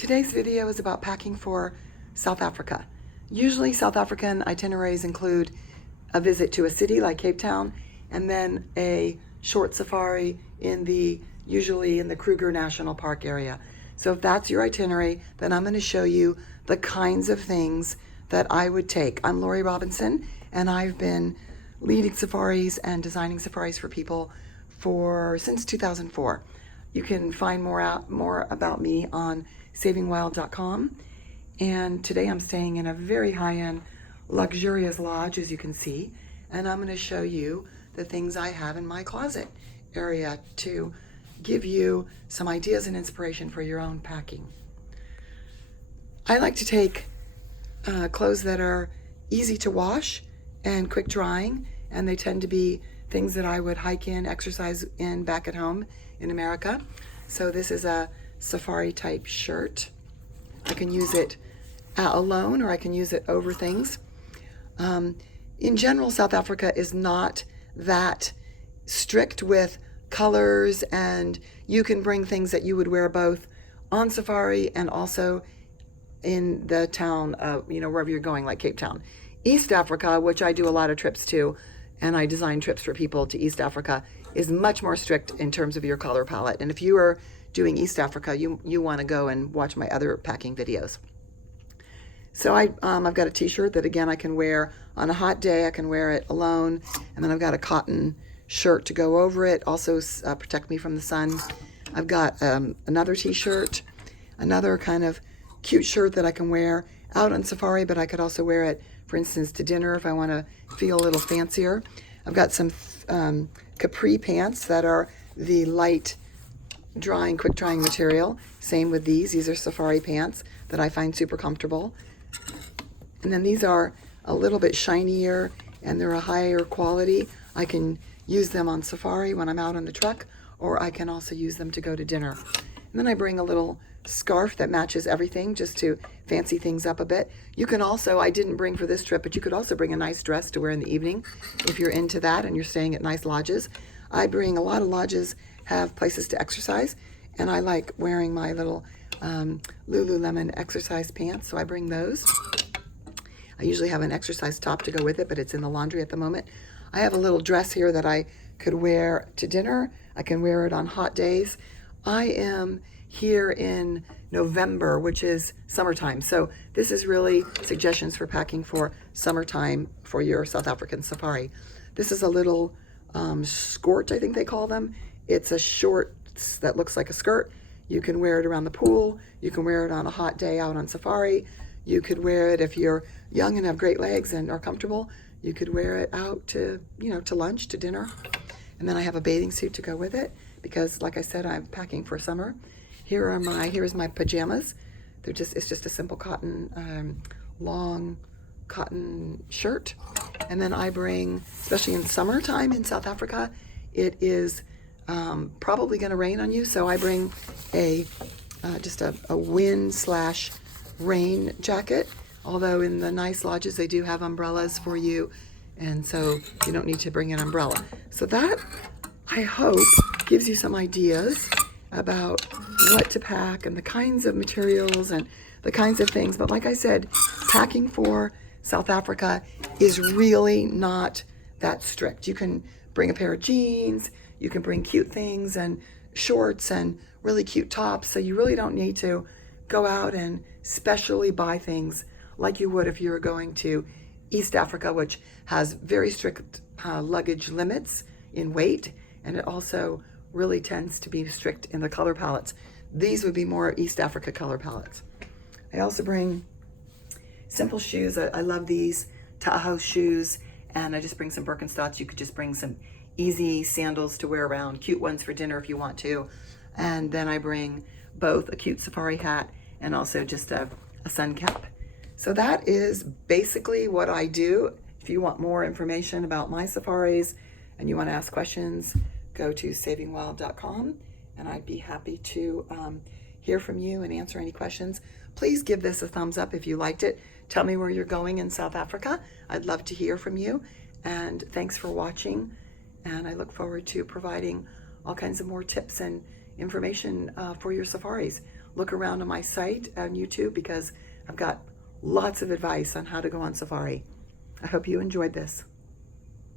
Today's video is about packing for South Africa. Usually South African itineraries include a visit to a city like Cape Town and then a short safari usually in the Kruger National Park area. So if that's your itinerary, then I'm going to show you the kinds of things that I would take. I'm Lori Robinson, and I've been leading safaris and designing safaris for people since 2004. You can find more about me on savingwild.com. And today I'm staying in a very high-end, luxurious lodge, as you can see. And I'm going to show you the things I have in my closet area to give you some ideas and inspiration for your own packing. I like to take clothes that are easy to wash and quick drying, and they tend to be things that I would hike in, exercise in back at home in America. So this is a safari type shirt. I can use it alone, or I can use it over things. In general, South Africa is not that strict with colors, and you can bring things that you would wear both on safari and also in the town, wherever you're going, like Cape Town. East Africa, which I do a lot of trips to, and I design trips for people to East Africa, is much more strict in terms of your color palette. And if you are doing East Africa, you want to go and watch my other packing videos. So I've got a t-shirt that, again, I can wear on a hot day. I can wear it alone. And then I've got a cotton shirt to go over it, also protect me from the sun. I've got another t-shirt, another kind of cute shirt that I can wear out on safari, but I could also wear it, for instance, to dinner if I want to feel a little fancier. I've got some capri pants that are the light quick drying material. Same with these. These are safari pants that I find super comfortable. And then these are a little bit shinier and they're a higher quality. I can use them on safari when I'm out on the truck, or I can also use them to go to dinner. And then I bring a little scarf that matches everything just to fancy things up a bit. You can also, I didn't bring for this trip, but you could also bring a nice dress to wear in the evening if you're into that and you're staying at nice lodges. A lot of lodges have places to exercise, and I like wearing my little Lululemon exercise pants, so I bring those. I usually have an exercise top to go with it, but it's in the laundry at the moment. I have a little dress here that I could wear to dinner. I can wear it on hot days. I am here in November, which is summertime. So this is really suggestions for packing for summertime for your South African safari. This is a little skirt, I think they call them. It's a short that looks like a skirt. You can wear it around the pool. You can wear it on a hot day out on safari. You could wear it if you're young and have great legs and are comfortable. You could wear it out to lunch, to dinner. And then I have a bathing suit to go with it because, like I said, I'm packing for summer. Here is my pajamas. It's just a simple cotton, long cotton shirt. And then I bring, especially in summertime in South Africa, it is probably going to rain on you. So I bring just a wind/rain jacket. Although in the nice lodges, they do have umbrellas for you. And so you don't need to bring an umbrella. So that, I hope, gives you some ideas about what to pack and the kinds of materials and the kinds of things. But like I said, packing for South Africa is really not that strict. You can bring a pair of jeans, you can bring cute things and shorts and really cute tops. So you really don't need to go out and specially buy things like you would if you were going to East Africa, which has very strict luggage limits in weight, and it also really tends to be strict in the color palettes. These would be more East Africa color palettes. I also bring simple shoes. I love these Tahoe shoes, and I just bring some Birkenstocks. You could just bring some easy sandals to wear around, cute ones for dinner if you want to. And then I bring both a cute safari hat and also just a sun cap. So that is basically what I do. If you want more information about my safaris and you want to ask questions, go to savingwild.com, and I'd be happy to hear from you and answer any questions. Please give this a thumbs up if you liked it. Tell me where you're going in South Africa. I'd love to hear from you. And thanks for watching. And I look forward to providing all kinds of more tips and information for your safaris. look around on my site on YouTube because I've got lots of advice on how to go on safari. I hope you enjoyed this.